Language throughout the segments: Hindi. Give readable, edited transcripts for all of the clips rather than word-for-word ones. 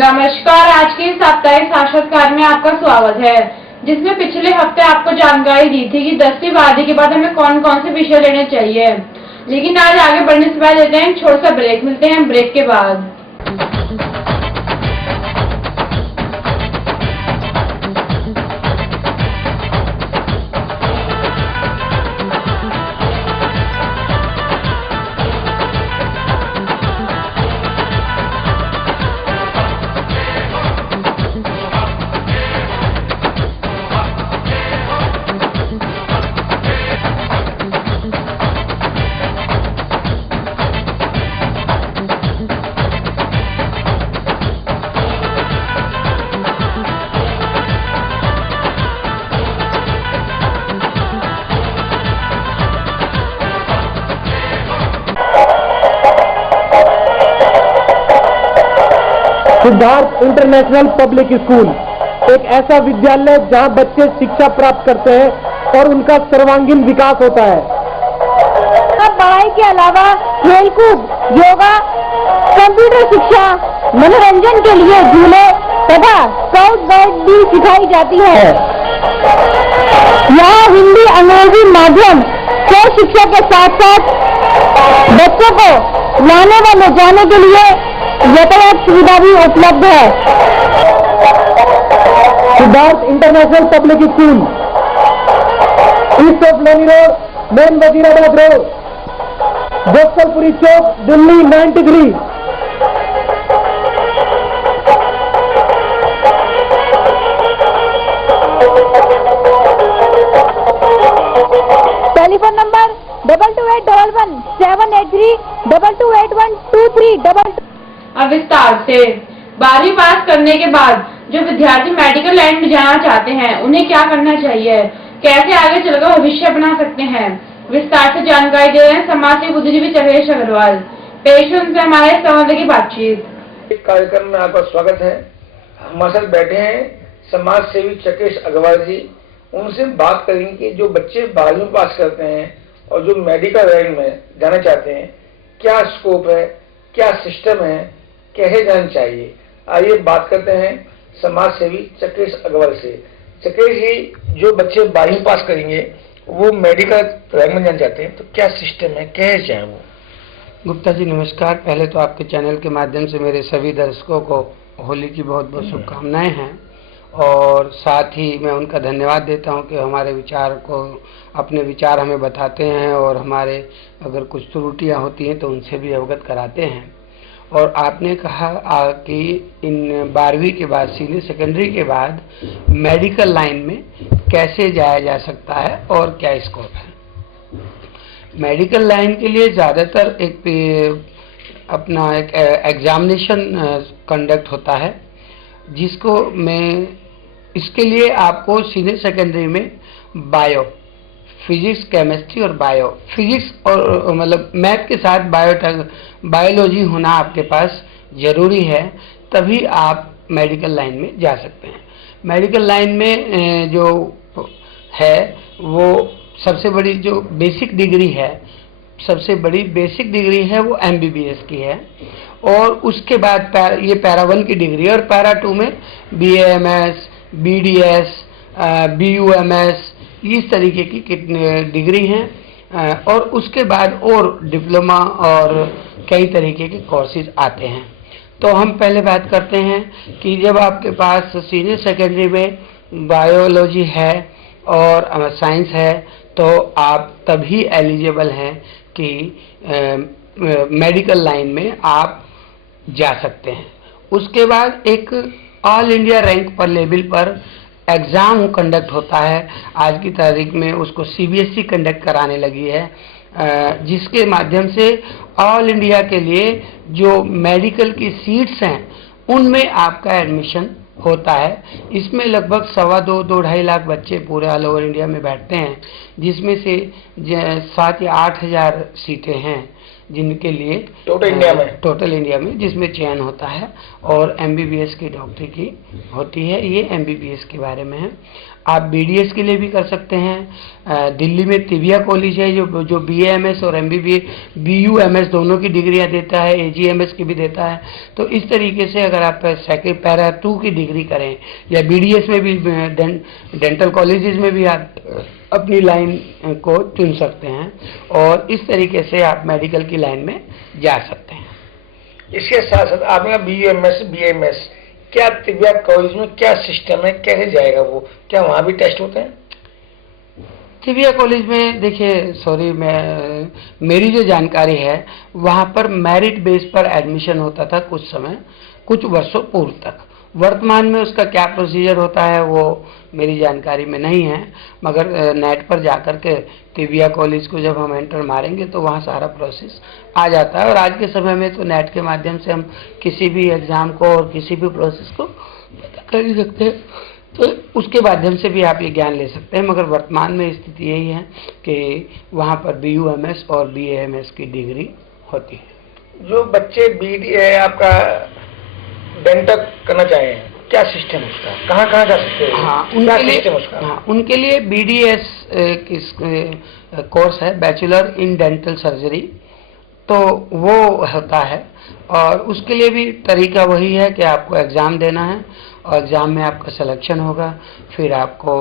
नमस्कार। आज के साप्ताहिक साक्षात्कार में आपका स्वागत है, जिसमें पिछले हफ्ते आपको जानकारी दी थी कि 10वीं वार्षिक के बाद हमें कौन कौन से विषय लेने चाहिए। लेकिन आज आगे बढ़ने से पहले लेते हैं छोटा सा ब्रेक। मिलते हैं ब्रेक के बाद। सिद्धार्थ इंटरनेशनल पब्लिक स्कूल एक ऐसा विद्यालय जहां बच्चे शिक्षा प्राप्त करते हैं और उनका सर्वांगीण विकास होता है। पढ़ाई के अलावा खेलकूद, योगा, कंप्यूटर शिक्षा, मनोरंजन के लिए झूले तथा स्काउट गाइड भी सिखाई जाती है। यहाँ हिंदी, अंग्रेजी माध्यम से शिक्षा के साथ साथ बच्चों को लाने व ले जाने के लिए यातायात सुविधा भी उपलब्ध है। Siddharth international public school, east of Loni road, main Wazirabad road, Gopalpuri Chowk, Delhi 93। Telephone number 2281 783 22812322। अब विस्तार से 12वीं पास करने के बाद जो विद्यार्थी मेडिकल लाइन में जाना चाहते हैं उन्हें क्या करना चाहिए, कैसे आगे चलकर भविष्य बना सकते हैं, विस्तार से जानकारी दे रहे हैं समाज सेवी बुद्धिजीवी चकेश अग्रवाल। पेश उनसे हमारे संवाद की बातचीत। कार्यक्रम में आपका स्वागत है। हमारे साथ बैठे हैं समाज सेवी चकेश अग्रवाल जी। उनसे बात करेंगे कि जो बच्चे 12वीं पास करते हैं और जो मेडिकल लाइन में जाना चाहते हैं, क्या स्कोप है, क्या सिस्टम है, कैसे जाना चाहिए। आइए बात करते हैं समाज सेवी चकेश अग्रवाल से। चकेश जी, जो बच्चे 12वीं पास करेंगे वो मेडिकल लाइन में जाना चाहते हैं, तो क्या सिस्टम है, कैसे जाए वो। गुप्ता जी नमस्कार। पहले तो आपके चैनल के माध्यम से मेरे सभी दर्शकों को होली की बहुत बहुत शुभकामनाएं हैं और साथ ही मैं उनका धन्यवाद देता हूं कि हमारे विचार को, अपने विचार हमें बताते हैं और हमारे अगर कुछ त्रुटियां होती हैं तो उनसे भी अवगत कराते हैं। और आपने कहा कि इन 12वीं के बाद, सीनियर सेकेंडरी के बाद मेडिकल लाइन में कैसे जाया जा सकता है और क्या स्कोप है। मेडिकल लाइन के लिए ज़्यादातर एक एग्जामिनेशन कंडक्ट होता है, जिसको इसके लिए आपको सीनियर सेकेंडरी में फिजिक्स, केमिस्ट्री और फिजिक्स और मतलब मैथ के साथ बायोलॉजी होना आपके पास जरूरी है, तभी आप मेडिकल लाइन में जा सकते हैं। मेडिकल लाइन में जो है वो सबसे बड़ी जो बेसिक डिग्री है, वो MBBS की है। और उसके बाद ये पैरा 1 की डिग्री है और पैरा 2 में BAMS, BDS, BUMS इस तरीके की कितने डिग्री हैं। और उसके बाद और डिप्लोमा और कई तरीके के कोर्सेज आते हैं। तो हम पहले बात करते हैं कि जब आपके पास सीनियर सेकेंडरी में बायोलॉजी है और साइंस है तो आप तभी एलिजिबल हैं कि मेडिकल लाइन में आप जा सकते हैं। उसके बाद एक ऑल इंडिया रैंक पर लेवल पर एग्ज़ाम कंडक्ट होता है। आज की तारीख में उसको CBSE कंडक्ट कराने लगी है, जिसके माध्यम से ऑल इंडिया के लिए जो मेडिकल की सीट्स हैं उनमें आपका एडमिशन होता है। इसमें लगभग 2.5 लाख बच्चे पूरे ऑल ओवर इंडिया में बैठते हैं, जिसमें से 7 या 8 हज़ार सीटें हैं जिनके लिए टोटल इंडिया में जिसमें चयन होता है और MBBS की डॉक्टरी की होती है। ये MBBS के बारे में है। आप BDS के लिए भी कर सकते हैं। दिल्ली में तिबिया कॉलेज है जो BAMS और MBBA BUMS दोनों की डिग्रियां देता है, AGMS की भी देता है। तो इस तरीके से अगर आप पैरा 2 की डिग्री करें या BDS में भी डेंटल कॉलेजेस में भी आप अपनी लाइन को चुन सकते हैं और इस तरीके से आप मेडिकल की लाइन में जा सकते हैं। इसके साथ साथ आपने BUMS BAMS, क्या तिबिया कॉलेज में क्या सिस्टम है, कैसे जाएगा वो, क्या वहाँ भी टेस्ट होते हैं? तिबिया कॉलेज में देखिए, मेरी जो जानकारी है वहाँ पर मेरिट बेस पर एडमिशन होता था कुछ समय, कुछ वर्षों पूर्व तक। वर्तमान में उसका क्या प्रोसीजर होता है वो मेरी जानकारी में नहीं है, मगर नेट पर जाकर के तिबिया कॉलेज को जब हम एंटर मारेंगे तो वहाँ सारा प्रोसेस आ जाता है। और आज के समय में तो नेट के माध्यम से हम किसी भी एग्ज़ाम को और किसी भी प्रोसेस को पता कर ही सकते हैं, तो उसके माध्यम से भी आप ये ज्ञान ले सकते हैं। मगर वर्तमान में स्थिति यही है कि वहाँ पर BUMS और BAMS की डिग्री होती है। जो बच्चे आपका डेंटल करना चाहें, क्या सिस्टम उसका, कहाँ जा सकते हैं? हाँ, क्या सिस्टम उसका? हाँ, उनके लिए BDS कोर्स है, बैचलर इन डेंटल सर्जरी, तो वो होता है। और उसके लिए भी तरीका वही है कि आपको एग्ज़ाम देना है और एग्ज़ाम में आपका सिलेक्शन होगा, फिर आपको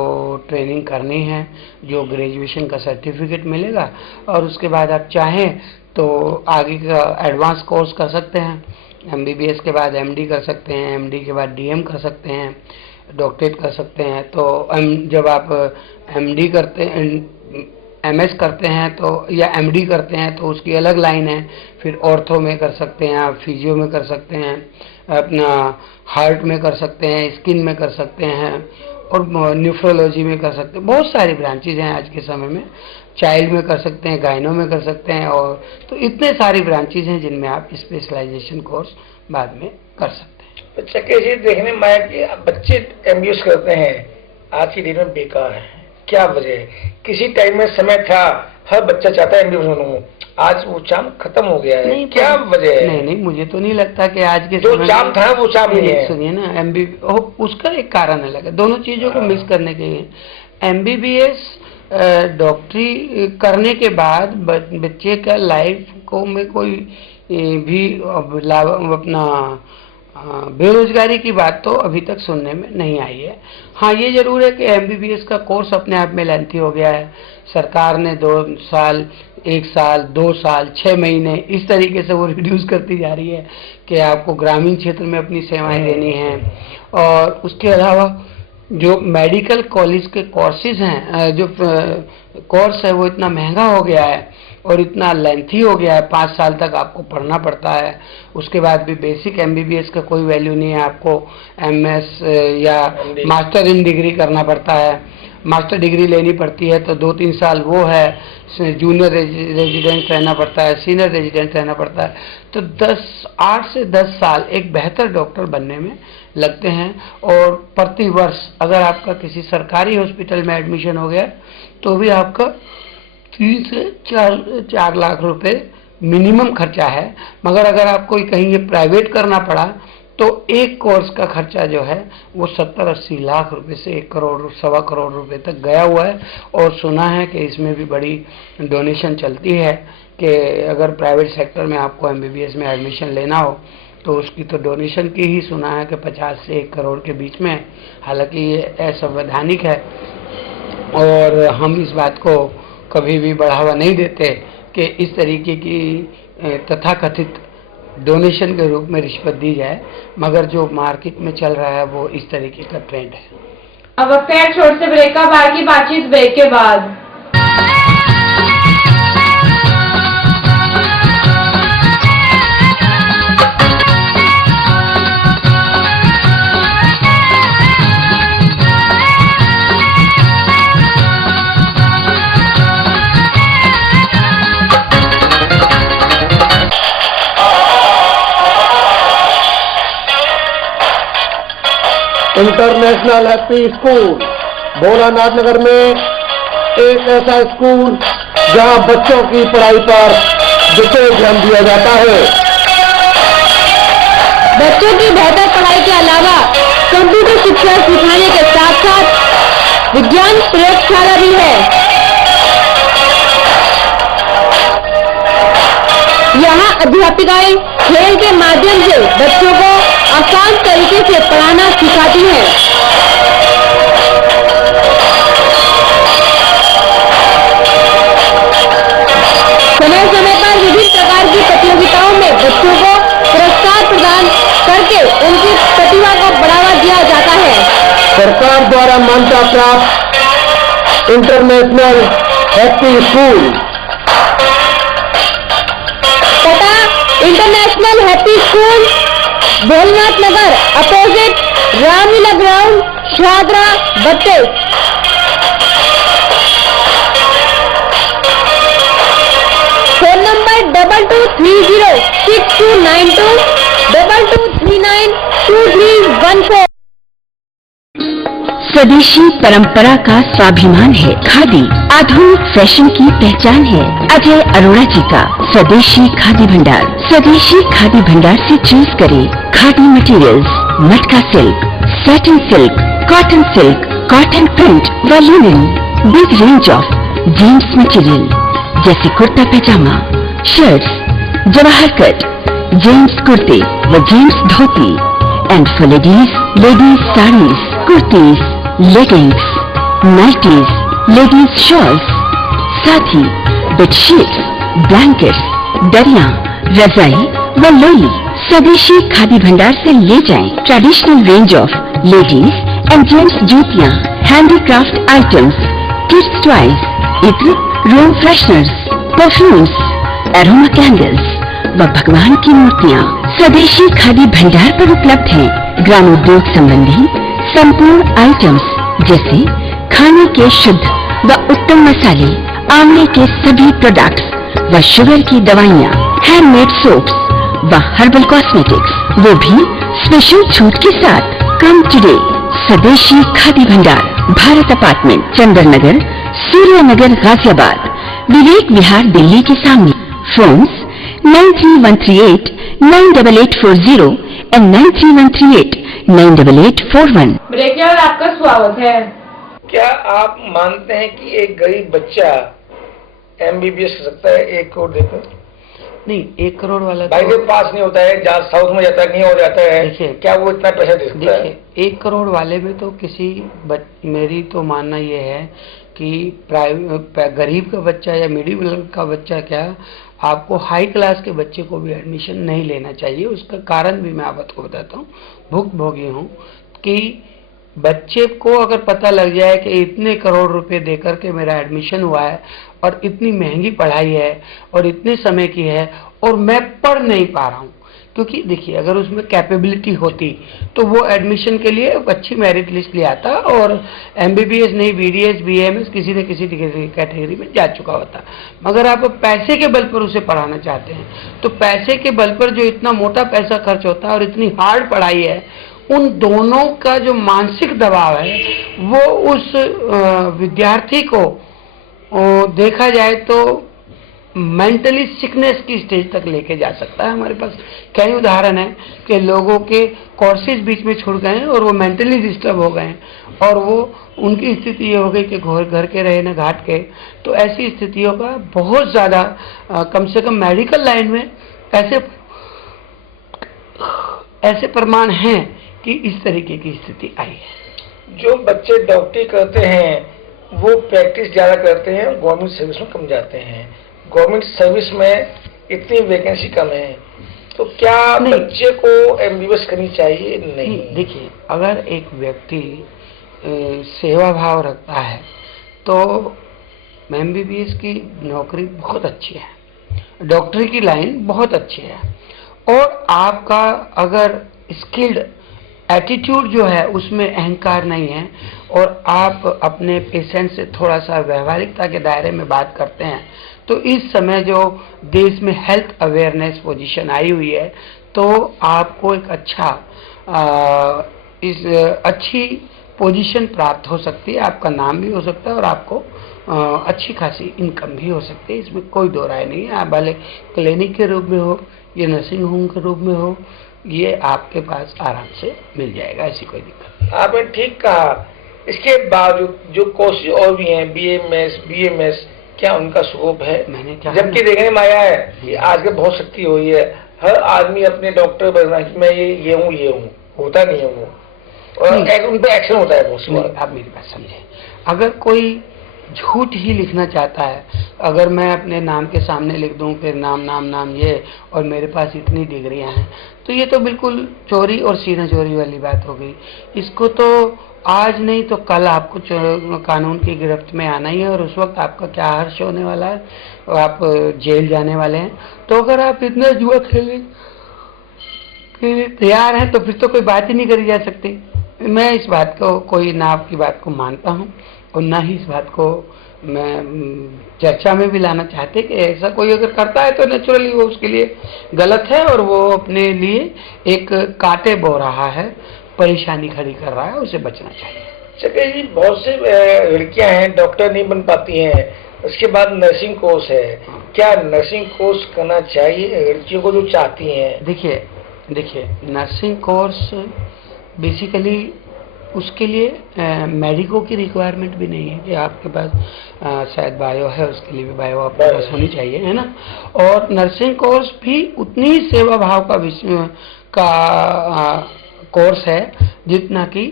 ट्रेनिंग करनी है, जो ग्रेजुएशन का सर्टिफिकेट मिलेगा, और उसके बाद आप चाहें तो आगे का एडवांस कोर्स कर सकते हैं। MBBS के बाद MD कर सकते हैं, MD के बाद DM कर सकते हैं, डॉक्टरेट कर सकते हैं। तो जब आप MD करते हैं, MS करते हैं तो, या MD करते हैं तो उसकी अलग लाइन है। फिर ऑर्थो में कर सकते हैं, आप फिजियो में कर सकते हैं, अपना हार्ट में कर सकते हैं, स्किन में कर सकते हैं और न्यूफ्रोलॉजी में कर सकते हैं। बहुत सारी ब्रांचेज हैं आज के समय में, चाइल्ड में कर सकते हैं, गायनो में कर सकते हैं, और तो इतने सारी ब्रांचेज हैं जिनमें आप स्पेशलाइजेशन कोर्स बाद में कर सकते हैं। बच्चा कैसे देखने में आया कि बच्चे MBBS करते हैं आज की डेट में बेकार है, क्या वजह है? किसी टाइम में समय था हर बच्चा चाहता है MBBS बनूं, आज वो चाम खत्म हो गया है, क्या वजह है? नहीं, मुझे तो नहीं लगता कि आज के जो चाम था वो चाम नहीं है। सुनिए ना, उसका एक कारण अलग है, दोनों चीजों को मिक्स करने के लिए। MBBS डॉक्टरी करने के बाद बच्चे का लाइफ को में कोई भी अपना बेरोजगारी की बात तो अभी तक सुनने में नहीं आई है। हाँ, ये जरूर है कि MBBS का कोर्स अपने आप में लेंथी हो गया है। सरकार ने 2 साल, 1 साल, 2 साल, 6 महीने इस तरीके से वो रिड्यूस करती जा रही है कि आपको ग्रामीण क्षेत्र में अपनी सेवाएं देनी हैं। और उसके अलावा जो मेडिकल कॉलेज के कोर्सेज हैं, जो कोर्स है वो इतना महंगा हो गया है और इतना लेंथी हो गया है, 5 साल तक आपको पढ़ना पड़ता है। उसके बाद भी बेसिक MBBS का कोई वैल्यू नहीं है, आपको MS या मास्टर इन डिग्री करना पड़ता है। मास्टर डिग्री लेनी पड़ती है तो 2-3 साल वो है, जूनियर रेजिडेंट रहना पड़ता है, सीनियर रेजिडेंट रहना पड़ता है। तो 8 से 10 साल एक बेहतर डॉक्टर बनने में लगते हैं। और प्रति वर्ष अगर आपका किसी सरकारी हॉस्पिटल में एडमिशन हो गया तो भी आपका 3 से 4 लाख रुपए मिनिमम खर्चा है। मगर अगर आपको कहीं ये प्राइवेट करना पड़ा तो एक कोर्स का खर्चा जो है वो 70-80 लाख रुपए से 1 करोड़, 1.25 करोड़ रुपए तक गया हुआ है। और सुना है कि इसमें भी बड़ी डोनेशन चलती है कि अगर प्राइवेट सेक्टर में आपको MBBS में एडमिशन लेना हो तो उसकी तो डोनेशन की ही सुना है कि 50 से 1 करोड़ के बीच में। हालांकि ये असंवैधानिक है और हम इस बात को कभी भी बढ़ावा नहीं देते कि इस तरीके की तथाकथित डोनेशन के रूप में रिश्वत दी जाए, मगर जो मार्केट में चल रहा है वो इस तरीके का ट्रेंड है। अब खैर छोटे से ब्रेक का बाकी बातचीत ब्रेक के बाद। इंटरनेशनल हैप्पी स्कूल भोलानाथ नगर में एक ऐसा स्कूल जहां बच्चों की पढ़ाई पर विशेष ध्यान दिया जाता है। बच्चों की बेहतर पढ़ाई के अलावा कंप्यूटर शिक्षा सिखाने के साथ साथ विज्ञान प्रयोगशाला भी है। यहाँ अध्यापिकाएं खेल के माध्यम से बच्चों को आसान तरीके से पढ़ाना सिखाती हैं। समय समय पर विभिन्न प्रकार की प्रतियोगिताओं में बच्चों को पुरस्कार प्रदान करके उनकी प्रतिभा को बढ़ावा दिया जाता है। सरकार द्वारा मान्यता प्राप्त इंटरनेशनल हैप्पी स्कूल तथा international happy school Bholanath Nagar opposite Ramlila ground Shahdara बत्ते। Phone number 22306292 22392314। स्वदेशी परंपरा का स्वाभिमान है खादी, आधुनिक फैशन की पहचान है अजय अरोड़ा जी का स्वदेशी खादी भंडार। स्वदेशी खादी भंडार से चूज करें khadi materials, matka silk, satin silk, cotton print व linen. Big range of gents material जैसे kurta pyjama, shirts, Jawahar cut, gents कुर्ते व gents dhoti and for ladies saris, kurtis, leggings, nighties, ladies shawls, साथ ही बेडशीट्स, ब्लैंकेट्स, दरिया, रजाई व लोई। स्वदेशी खादी भंडार से ले जाएं traditional range of ladies and gents जूतियां, हैंडीक्राफ्ट आइटम्स, किड्स टॉयज, इत्र, room fresheners, perfumes, aroma candles व भगवान की मूर्तियां स्वदेशी खादी भंडार पर उपलब्ध हैं। ग्रामोद्योग संबंधी संपूर्ण आइटम्स जैसे खाने के शुद्ध व उत्तम मसाले, आंवले के सभी प्रोडक्ट्स व शुगर की दवाइयाँ, हैंडमेड सोप्स व हर्बल कॉस्मेटिक्स, वो भी स्पेशल छूट के साथ। कम टुडे स्वदेशी खादी भंडार, भारत अपार्टमेंट, चंदन नगर, सूर्य नगर, गाजियाबाद, विवेक विहार, दिल्ली के सामने। Phones 9313898840 and 9313898841। ब्रेक में आपका स्वागत है। क्या आप मानते हैं कि एक गरीब बच्चा MBBS कर सकता है 1 करोड़ देकर? नहीं, 1 करोड़ वाला भाई के पास नहीं होता है, जहाँ साउथ में जाता है नहीं हो जाता है, देखिए, क्या वो इतना पैसा दे सकता है? देखिए 1 करोड़ वाले में तो मेरी तो मानना ये है कि गरीब का बच्चा या मिडिल का बच्चा क्या, आपको हाई क्लास के बच्चे को भी एडमिशन नहीं लेना चाहिए। उसका कारण भी मैं आपको बताता हूँ, भुक्तभोगी हूँ कि बच्चे को अगर पता लग जाए कि इतने करोड़ रुपए देकर के मेरा एडमिशन हुआ है और इतनी महंगी पढ़ाई है और इतने समय की है और मैं पढ़ नहीं पा रहा हूँ, क्योंकि देखिए अगर उसमें कैपेबिलिटी होती तो वो एडमिशन के लिए अच्छी मेरिट लिस्ट ले आता और MBBS नहीं BDS BAMS किसी न किसी कैटेगरी में जा चुका होता। मगर आप पैसे के बल पर उसे पढ़ाना चाहते हैं तो पैसे के बल पर जो इतना मोटा पैसा खर्च होता है और इतनी हार्ड पढ़ाई है, उन दोनों का जो मानसिक दबाव है वो उस विद्यार्थी को देखा जाए तो मेंटली सिकनेस की स्टेज तक लेके जा सकता है। हमारे पास कई उदाहरण है कि लोगों के कोर्सेज बीच में छूट गए हैं और वो मेंटली डिस्टर्ब हो गए हैं और वो उनकी स्थिति ये हो गई कि घर के रहे न घाट के। तो ऐसी स्थितियों का बहुत ज़्यादा कम से कम मेडिकल लाइन में ऐसे प्रमाण हैं कि इस तरीके की स्थिति आई है। जो बच्चे डॉक्टरी करते हैं वो प्रैक्टिस ज़्यादा करते हैं और गवर्नमेंट सर्विस में कम जाते हैं। गवर्नमेंट सर्विस में इतनी वैकेंसी कम है, तो क्या बच्चे को MBBS करनी चाहिए? नहीं। देखिए, अगर एक व्यक्ति सेवा भाव रखता है तो MBBS की नौकरी बहुत अच्छी है, डॉक्टरी की लाइन बहुत अच्छी है और आपका अगर स्किल्ड एटीट्यूड जो है उसमें अहंकार नहीं है और आप अपने पेशेंट से थोड़ा सा व्यवहारिकता के दायरे में बात करते हैं, तो इस समय जो देश में हेल्थ अवेयरनेस पोजीशन आई हुई है तो आपको एक अच्छी पोजीशन प्राप्त हो सकती है, आपका नाम भी हो सकता है और आपको अच्छी खासी इनकम भी हो सकती है। इसमें कोई दो राय नहीं है। आप भले क्लिनिक के रूप में हो या नर्सिंग होम के रूप में हो, ये आपके पास आराम से मिल जाएगा, ऐसी कोई दिक्कत नहीं। आपने ठीक कहा, इसके बावजूद जो कोर्स और भी हैं, BAMS, BMS, क्या उनका स्कोप है? मैंने क्या जबकि देखने में आया है कि आजकल बहुत शक्ति हुई है, हर आदमी अपने डॉक्टर बनना कि मैं ये हूँ, होता नहीं है वो, और उन पर एक्शन होता है बहुत नहीं, सारा। आप मेरी बात समझे। अगर कोई झूठ ही लिखना चाहता है, अगर मैं अपने नाम के सामने लिख दूं फिर नाम ये और मेरे पास इतनी डिग्रियां हैं, तो ये तो बिल्कुल चोरी और सीना चोरी वाली बात हो गई। इसको तो आज नहीं तो कल आपको कानून की गिरफ्त में आना ही है, और उस वक्त आपका क्या हर्ष होने वाला है, आप जेल जाने वाले हैं। तो अगर आप इतना जुआ खेलने के लिए तैयार हैं तो फिर तो कोई बात ही नहीं करी जा सकती। मैं इस बात को, कोई ना आपकी बात को मानता हूँ और ना ही इस बात को मैं चर्चा में भी लाना चाहते कि ऐसा कोई अगर करता है तो नेचुरली वो उसके लिए गलत है और वो अपने लिए एक कांटे बो रहा है, परेशानी खड़ी कर रहा है, उसे बचना चाहिए। चक्र जी, बहुत से लड़कियां हैं डॉक्टर नहीं बन पाती हैं, उसके बाद नर्सिंग कोर्स है, क्या नर्सिंग कोर्स करना चाहिए लड़कियों को जो चाहती हैं? देखिए नर्सिंग कोर्स बेसिकली उसके लिए मेडिको की रिक्वायरमेंट भी नहीं है कि आपके पास शायद बायो है, उसके लिए भी बायो आपके पास होनी चाहिए, है ना। और नर्सिंग कोर्स भी उतनी ही सेवा भाव का कोर्स है जितना कि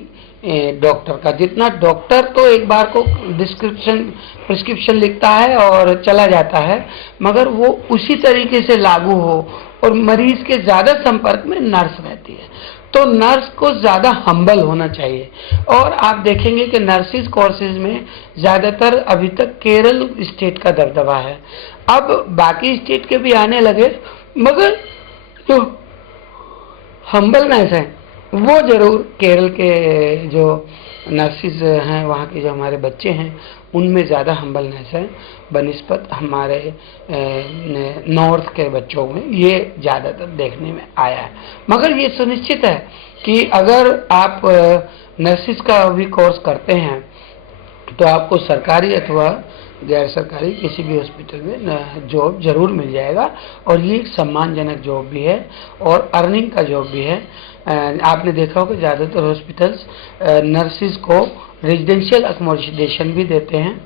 डॉक्टर का। जितना डॉक्टर तो एक बार को प्रिस्क्रिप्शन लिखता है और चला जाता है, मगर वो उसी तरीके से लागू हो और मरीज के ज्यादा संपर्क में नर्स रहती है, तो नर्स को ज्यादा हम्बल होना चाहिए। और आप देखेंगे कि नर्सिस कोर्सेज में ज्यादातर अभी तक केरल स्टेट का दबदबा है। अब बाकी स्टेट के भी आने लगे, मगर जो हम्बलनेस है वो जरूर केरल के जो नर्सिस हैं, वहाँ के जो हमारे बच्चे हैं, उनमें ज़्यादा हम्बलनेस है बनिस्बत हमारे नॉर्थ के बच्चों में, ये ज़्यादातर देखने में आया है। मगर ये सुनिश्चित है कि अगर आप नर्सिस का भी कोर्स करते हैं तो आपको सरकारी अथवा गैर सरकारी किसी भी हॉस्पिटल में जॉब जरूर मिल जाएगा, और ये एक सम्मानजनक जॉब भी है और अर्निंग का जॉब भी है। आपने देखा होगा ज़्यादातर हॉस्पिटल्स नर्सिस को रेजिडेंशियल अकोमोडेशन भी देते हैं,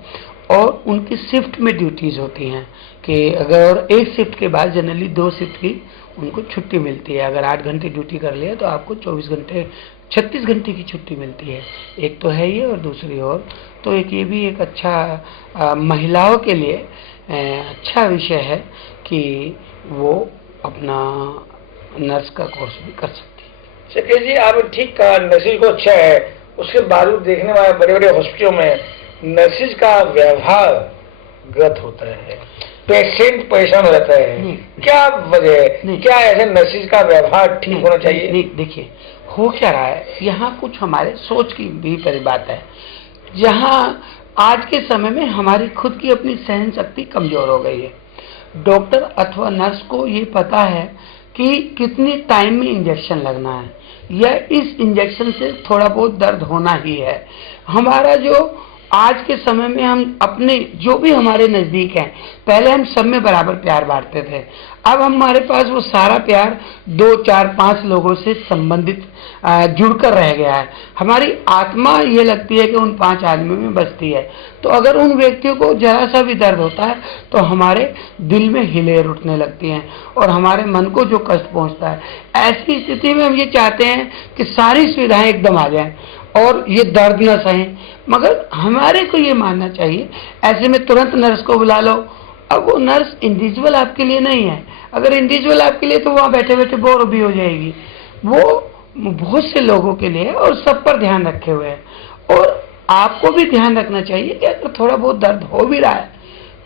और उनकी शिफ्ट में ड्यूटीज़ होती हैं कि अगर एक शिफ्ट के बाद जनरली 2 शिफ्ट की उनको छुट्टी मिलती है। अगर 8 घंटे ड्यूटी कर लिया तो आपको 36 घंटे की छुट्टी मिलती है। एक तो है ये, और दूसरी और तो एक ये भी एक अच्छा महिलाओं के लिए अच्छा विषय है कि वो अपना नर्स का कोर्स भी कर सकती है। शकील जी, आपने ठीक कहा, नर्सिस को अच्छा है, उसके बावजूद देखने वाले बड़े बड़े हॉस्पिटलों में नर्सिस का व्यवहार गलत होता है, पेशेंट परेशान हो जाता है। क्या वजह है, क्या ऐसे नर्सिस का व्यवहार ठीक होना चाहिए? नहीं, देखिए हो क्या रहा है, यहाँ कुछ हमारे सोच की भी बड़ी बात है। जहाँ आज के समय में हमारी खुद की अपनी सहन शक्ति कमजोर हो गई है। डॉक्टर अथवा नर्स को ये पता है कि कितनी टाइम में इंजेक्शन लगना है, या इस इंजेक्शन से थोड़ा बहुत दर्द होना ही है। हमारा जो आज के समय में हम अपने जो भी हमारे नजदीक हैं, पहले हम सब में बराबर प्यार बांटते थे, अब हमारे पास वो सारा प्यार 2, 4, 5 लोगों से संबंधित जुड़कर रह गया है। हमारी आत्मा ये लगती है कि उन 5 आदमियों में बसती है। तो अगर उन व्यक्तियों को जरा सा भी दर्द होता है तो हमारे दिल में हिलेर उठने लगती हैं और हमारे मन को जो कष्ट पहुंचता है। ऐसी स्थिति में हम ये चाहते हैं कि सारी सुविधाएं एकदम आ जाएं और ये दर्द न सहें, मगर हमारे को ये मानना चाहिए ऐसे में तुरंत नर्स को बुला लो। अब वो नर्स इंडिविजुअल आपके लिए नहीं है। अगर इंडिविजुअल आपके लिए तो वहाँ बैठे बैठे बोर भी हो जाएगी। वो बहुत से लोगों के लिए और सब पर ध्यान रखे हुए है। और आपको भी ध्यान रखना चाहिए कि अगर थोड़ा बहुत दर्द हो भी रहा है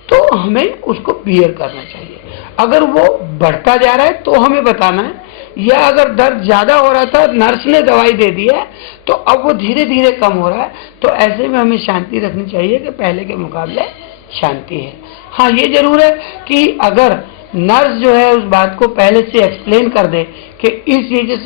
तो हमें उसको बियर करना चाहिए। अगर वो बढ़ता जा रहा है तो हमें बताना है, या अगर दर्द ज्यादा हो रहा था, नर्स ने दवाई दे दी है तो अब वो धीरे धीरे कम हो रहा है, तो ऐसे में हमें शांति रखनी चाहिए कि पहले के मुकाबले शांति है। हाँ, ये जरूर है कि अगर नर्स जो है उस बात को पहले से एक्सप्लेन कर दे कि इस ये जो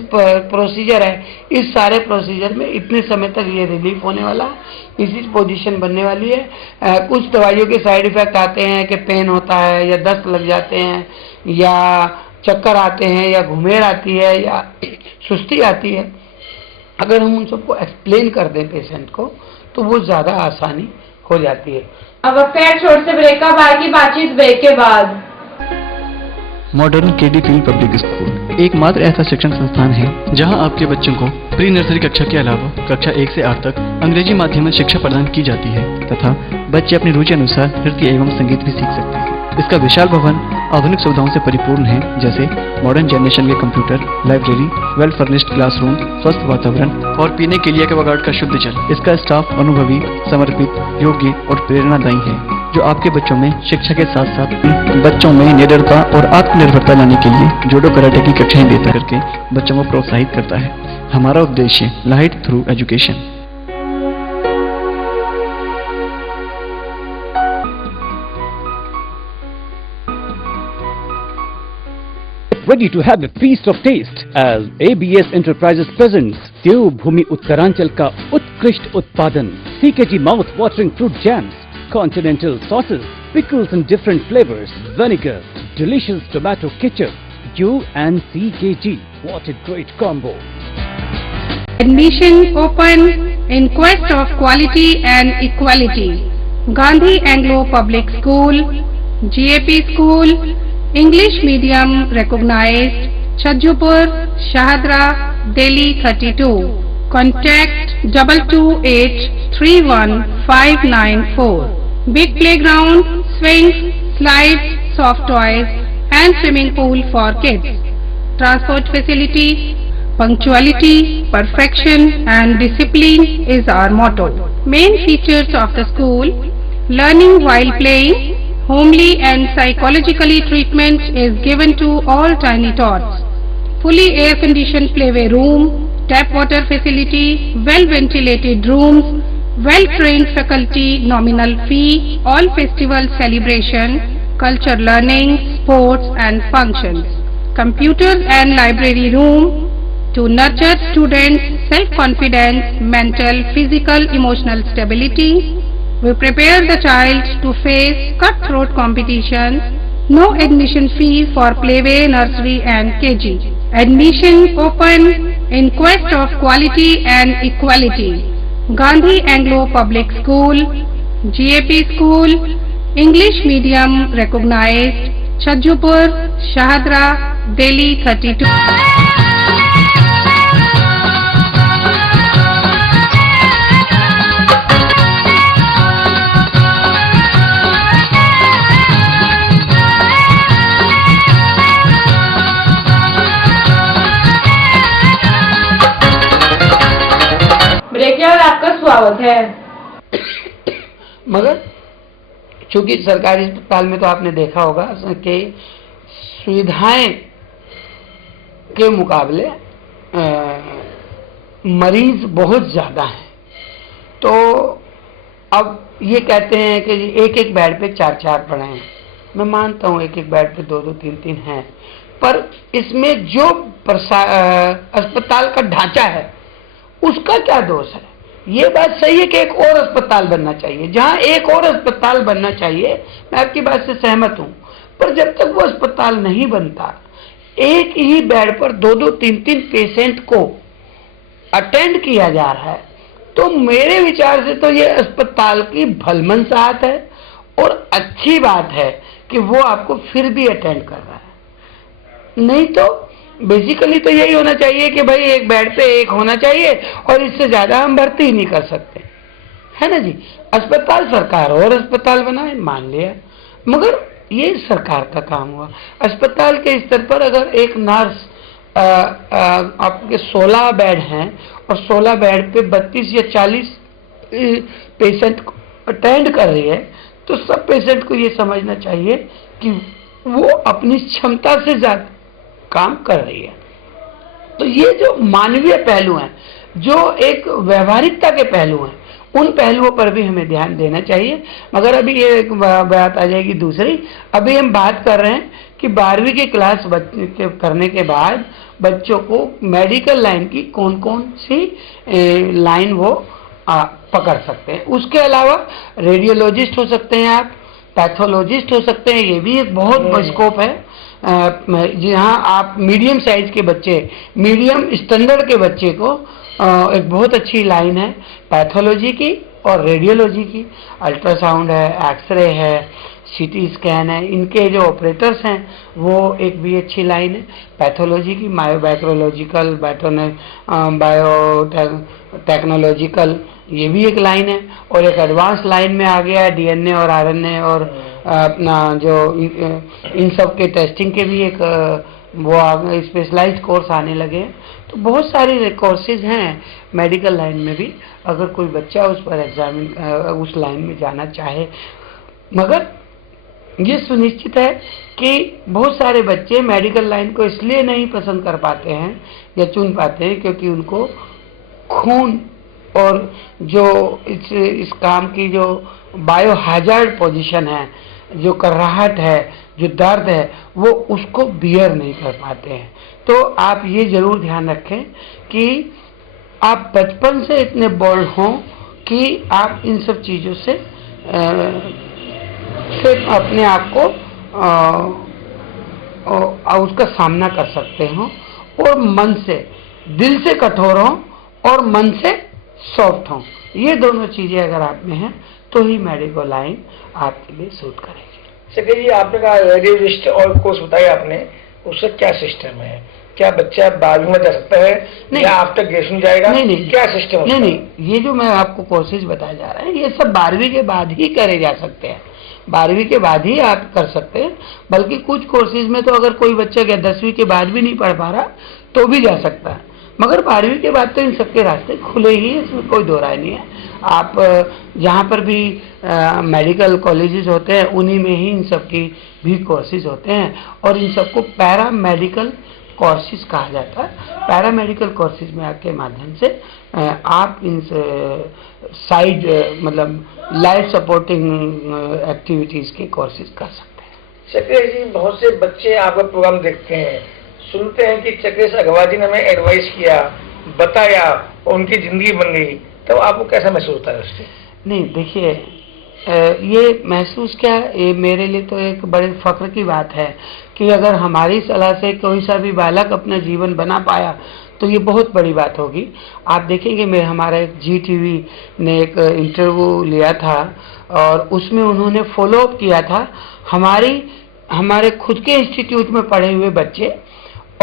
प्रोसीजर है, इस सारे प्रोसीजर में इतने समय तक ये रिलीफ होने वाला है, इसी पोजीशन बनने वाली है। कुछ दवाइयों के साइड इफेक्ट आते हैं कि पेन होता है, या दस्त लग जाते हैं, या चक्कर आते हैं, या घुमेर आती है, या सुस्ती आती है। अगर हम उन सबको एक्सप्लेन कर दें पेशेंट को, तो तो वो ज्यादा आसानी हो जाती है। अब फैक्ट छोड़ से ब्रेक का बार की बातचीत ब्रेक के बाद। Modern KD field public school एकमात्र ऐसा शिक्षण संस्थान है जहां आपके बच्चों को प्री नर्सरी कक्षा के अलावा कक्षा 1 से 8 तक अंग्रेजी माध्यम में शिक्षा प्रदान की जाती है तथा बच्चे अपनी रुचि अनुसार नृत्य एवं संगीत भी सीख सकते हैं। इसका विशाल भवन आधुनिक सुविधाओं से परिपूर्ण है, जैसे मॉडर्न जनरेशन के computer, library, well furnished classroom, स्वस्थ वातावरण और पीने के लिए एक्वागार्ड का शुद्ध जल। इसका स्टाफ अनुभवी, समर्पित, योग्य और प्रेरणादायी है, जो आपके बच्चों में शिक्षा के साथ साथ बच्चों में निडरता और आत्मनिर्भरता लाने के लिए जूडो कराटे की कक्षाएं देता करके बच्चों को प्रोत्साहित करता है। हमारा उद्देश्य light through education. Ready to have a feast of taste as ABS Enterprises presents देवभूमि उत्तरांचल का उत्कृष्ट उत्पादन CKG mouth watering fruit jams, continental sauces, pickles in different flavors, vinegar, delicious tomato ketchup. You and CKG, what a great combo! Admission open in quest of quality and equality. Gandhi Anglo Public School, GAP School, English medium recognized, Chhajjupur, Shahadra, Delhi 32. Contact 22831 Big playground, swings, slides, soft toys and swimming pool for kids. Transport facility, punctuality, perfection and discipline is our motto. Main features of the school: learning while playing, homely and psychologically treatment is given to all tiny tots. Fully air-conditioned playway room, tap water facility, well-ventilated rooms, well-trained faculty, nominal fee, all festival celebration, culture learning, sports and functions. Computers and library room to nurture students' self-confidence, mental, physical, emotional stability. We prepare the child to face cutthroat competitions. No admission fee for playway, nursery and KG. Admission open in quest of quality and equality. Gandhi Anglo Public School, GAP School, English medium recognized, Chhajjupur, Shahadra, Delhi 32. आपका स्वागत है। मगर चूंकि सरकारी अस्पताल में तो आपने देखा होगा कि सुविधाएं के मुकाबले मरीज बहुत ज्यादा हैं, तो अब ये कहते हैं कि एक एक बेड पे 4-4 पड़े हैं। मैं मानता हूँ एक एक बेड पे 2-2, 3-3 हैं, पर इसमें जो अस्पताल का ढांचा है उसका क्या दोष है? ये बात सही है कि एक और अस्पताल बनना चाहिए, जहां एक और अस्पताल बनना चाहिए, मैं आपकी बात से सहमत हूं, पर जब तक वो अस्पताल नहीं बनता, एक ही बेड पर 2-2, 3-3 पेशेंट को अटेंड किया जा रहा है, तो मेरे विचार से तो ये अस्पताल की भलमनसाहत है और अच्छी बात है कि वो आपको फिर भी अटेंड कर रहा है। नहीं तो बेसिकली तो यही होना चाहिए कि भाई एक बेड पे एक होना चाहिए और इससे ज्यादा हम भर्ती ही नहीं कर सकते, है ना जी। अस्पताल सरकार और अस्पताल बनाए, मान लिया, मगर ये सरकार का काम हुआ। अस्पताल के स्तर पर अगर एक नर्स आपके 16 बेड हैं और 16 बेड पे 32 या 40 पेशेंट को अटेंड कर रही है, तो सब पेशेंट को ये समझना चाहिए कि वो अपनी क्षमता से ज्यादा काम कर रही है। तो ये जो मानवीय पहलू हैं, जो एक व्यवहारिकता के पहलू हैं, उन पहलुओं पर भी हमें ध्यान देना चाहिए। मगर अभी ये एक बात आ जाएगी दूसरी। अभी हम बात कर रहे हैं कि 12वीं की क्लास करने के बाद बच्चों को मेडिकल लाइन की कौन कौन सी लाइन वो पकड़ सकते हैं। उसके अलावा रेडियोलॉजिस्ट हो सकते हैं, आप पैथोलॉजिस्ट हो सकते हैं, ये भी एक बहुत स्कोप है। जहाँ आप मीडियम साइज के बच्चे, मीडियम स्टैंडर्ड के बच्चे को एक बहुत अच्छी लाइन है पैथोलॉजी की और रेडियोलॉजी की, अल्ट्रासाउंड है, एक्सरे है, सीटी स्कैन है, इनके जो ऑपरेटर्स हैं वो एक भी अच्छी लाइन है। पैथोलॉजी की बायोबैक्टीरियोलॉजिकल, बायोटेक्नोलॉजिकल, ये भी एक लाइन है। और एक एडवांस लाइन में आ गया है डीएनए और आरएनए और अपना जो इन सब के टेस्टिंग के भी एक वो स्पेशलाइज्ड कोर्स आने लगे हैं। तो बहुत सारी कोर्सेज हैं मेडिकल लाइन में भी, अगर कोई बच्चा उस पर उस लाइन में जाना चाहे। मगर ये सुनिश्चित है कि बहुत सारे बच्चे मेडिकल लाइन को इसलिए नहीं पसंद कर पाते हैं या चुन पाते हैं क्योंकि उनको खून और जो इस काम की जो बायो हैजार्ड पोजीशन है, जो कर्राहट है, जो दर्द है, वो उसको बियर नहीं कर पाते हैं। तो आप ये जरूर ध्यान रखें कि आप बचपन से इतने बोल्ड हों कि आप इन सब चीज़ों से अपने आप को उसका सामना कर सकते हो और मन से, दिल से कठोर हो और मन से सॉफ्ट हो। ये दोनों चीजें अगर आप में हैं तो ही मेडिकल लाइन आपके लिए सूट करेगी। सेक्रेटरी जी, आपने कहा रेडियोलॉजिस्ट और कोर्स बताया आपने, उसका क्या सिस्टम है? क्या बच्चा 12वीं में जा सकता है नहीं, या आफ्टर ग्रेजुएशन जाएगा? नहीं, क्या सिस्टम? नहीं, ये जो मैं आपको कोर्सेज बताया जा रहा है ये सब 12वीं के बाद ही करे जा सकते हैं। 12वीं के बाद ही आप कर सकते हैं। बल्कि कुछ कोर्सेज में तो अगर कोई बच्चा 10वीं के बाद भी नहीं पढ़ पा रहा तो भी जा सकता है। मगर 12वीं के बाद तो इन सबके रास्ते खुले ही हैं, इसमें कोई दो राय नहीं है। आप जहाँ पर भी मेडिकल कॉलेजेस होते हैं उन्हीं में ही इन सब की भी कोर्सेज होते हैं और इन सबको पैरा मेडिकल कोर्सेज कहा जाता है। पैरा मेडिकल कोर्सेज में के माध्यम से आप इन साइड मतलब लाइफ सपोर्टिंग एक्टिविटीज के कोर्सेज कर सकते हैं। चक्रेश जी, बहुत से बच्चे आपका प्रोग्राम देखते हैं, सुनते हैं कि चक्रेश अग्रवाल जी ने हमें एडवाइस किया, बताया, उनकी जिंदगी बन गई, तो आपको कैसा महसूस होता है उससे? नहीं, देखिए, ये महसूस क्या, ये मेरे लिए तो एक बड़े फख्र की बात है कि अगर हमारी सलाह से कोई सा भी बालक अपना जीवन बना पाया तो ये बहुत बड़ी बात होगी। आप देखेंगे हमारा एक GTV ने एक इंटरव्यू लिया था और उसमें उन्होंने फॉलो अप किया था हमारे खुद के इंस्टीट्यूट में पढ़े हुए बच्चे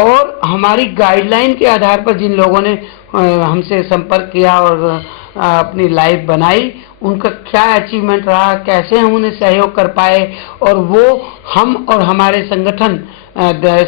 और हमारी गाइडलाइन के आधार पर जिन लोगों ने हमसे संपर्क किया और अपनी लाइफ बनाई, उनका क्या अचीवमेंट रहा, कैसे हम उन्हें सहयोग कर पाए और वो हम और हमारे संगठन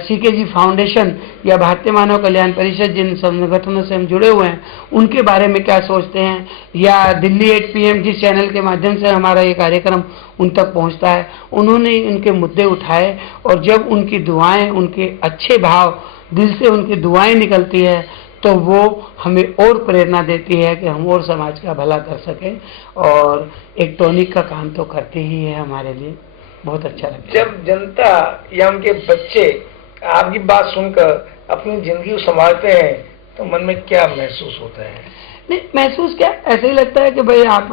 CKG फाउंडेशन या भारतीय मानव कल्याण परिषद जिन संगठनों से हम जुड़े हुए हैं उनके बारे में क्या सोचते हैं, या दिल्ली 8 PM जिस चैनल के माध्यम से हमारा ये कार्यक्रम उन तक पहुंचता है, उन्होंने उनके मुद्दे उठाए और जब उनकी दुआएं, उनके अच्छे भाव, दिल से उनकी दुआएं निकलती है तो वो हमें और प्रेरणा देती है कि हम और समाज का भला कर सकें और एक टॉनिक का काम तो करते ही है हमारे लिए। बहुत अच्छा लगता है जब जनता या उनके बच्चे आपकी बात सुनकर अपनी जिंदगी को संभालते हैं तो मन में क्या महसूस होता है? नहीं, महसूस क्या, ऐसे ही लगता है कि भाई आप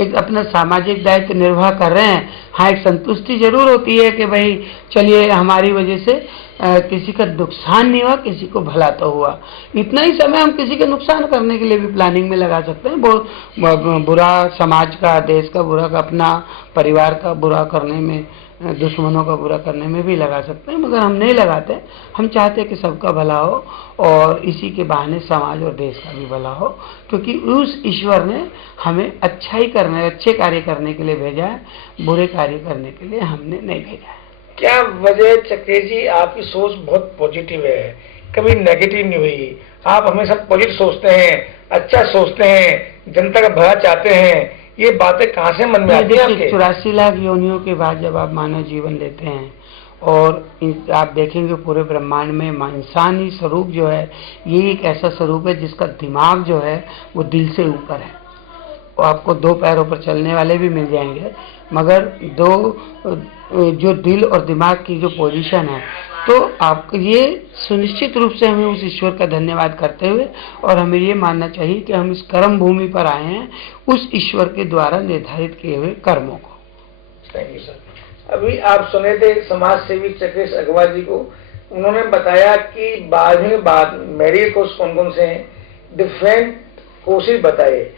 एक अपना सामाजिक दायित्व निर्वाह कर रहे हैं। हाँ, एक संतुष्टि जरूर होती है कि भाई चलिए हमारी वजह से किसी का नुकसान नहीं हुआ, किसी को भला तो हुआ। इतना ही समय हम किसी का नुकसान करने के लिए भी प्लानिंग में लगा सकते हैं, बहुत बुरा समाज का, देश का बुरा, अपना परिवार का बुरा करने में, दुश्मनों का बुरा करने में भी लगा सकते हैं, मगर हम नहीं लगाते। हम चाहते हैं कि सबका भला हो और इसी के बहाने समाज और देश का भी भला हो, क्योंकि उस ईश्वर ने हमें अच्छाई करने, अच्छे कार्य करने के लिए भेजा है, बुरे कार्य करने के लिए हमने नहीं भेजा है। क्या वजह चक्रेश जी, आपकी सोच बहुत पॉजिटिव है, कभी नेगेटिव नहीं हुई, आप हमेशा पॉजिटिव सोचते हैं, अच्छा सोचते हैं, जनता का भला चाहते हैं, ये बातें कहाँ से मन में आती है आपके? 84 लाख योनियों के बाद जब आप मानव जीवन लेते हैं और आप देखेंगे पूरे ब्रह्मांड में इंसानी स्वरूप जो है ये एक ऐसा स्वरूप है जिसका दिमाग जो है वो दिल से ऊपर है। और आपको 2 पैरों पर चलने वाले भी मिल जाएंगे, मगर जो दिल और दिमाग की जो पोजीशन है, तो आपको ये सुनिश्चित रूप से हमें उस ईश्वर का धन्यवाद करते हुए और हमें ये मानना चाहिए कि हम इस कर्म भूमि पर आए हैं उस ईश्वर के द्वारा निर्धारित किए हुए कर्मों को। Thank you sir. अभी आप सुने थे समाज सेवी चक्रेश अग्रवाल जी को, उन्होंने बताया कि 12वीं के बाद मेडिकल कोर्स कौन कौन से हैं, डिफरेंट कोर्सेज बताए।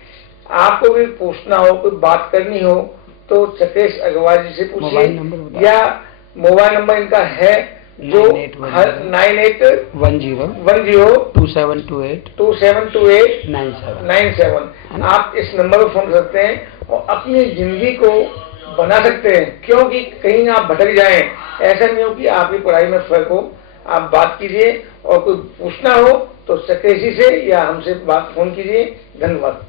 आपको भी पूछना हो, कोई बात करनी हो तो चकेश अग्रवाल जी से मोबाइल नंबर पूछिए, बताओ। या मोबाइल नंबर इनका है जो 9810272897 आप इस नंबर पर फोन कर सकते हैं और अपनी जिंदगी को बना सकते हैं, क्योंकि कहीं आप भटक जाएं, ऐसा नहीं हो कि आपकी पढ़ाई में फर्क हो। आप बात कीजिए और कोई पूछना हो तो चकेश जी से या हमसे बात फोन कीजिए। धन्यवाद।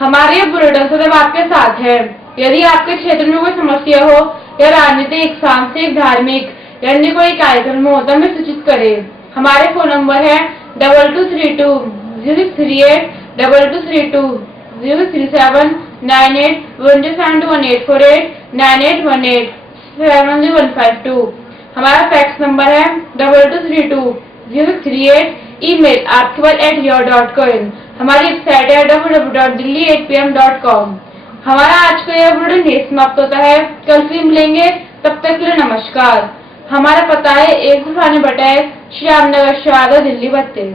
हमारे बुलेटिन सदैव आपके साथ है। यदि आपके क्षेत्र में कोई समस्या हो या राजनीतिक, सांस्कृतिक, धार्मिक या अन्य कोई कार्यक्रम हो तो हमें सूचित करें। हमारे फोन नंबर है 2232-0638, 2232-0637, 9812721848, 9818700152। हमारा फैक्स नंबर है 2232-0638। Email archival@your.com। हमारी वेबसाइट है www.delhi8pm.com। हमारा आज का यह बुलेटिन यहीं समाप्त होता है। कल फिर मिलेंगे, तब तक के लिए नमस्कार। हमारा पता है 1 श्याम नगर, शारदा, दिल्ली 32।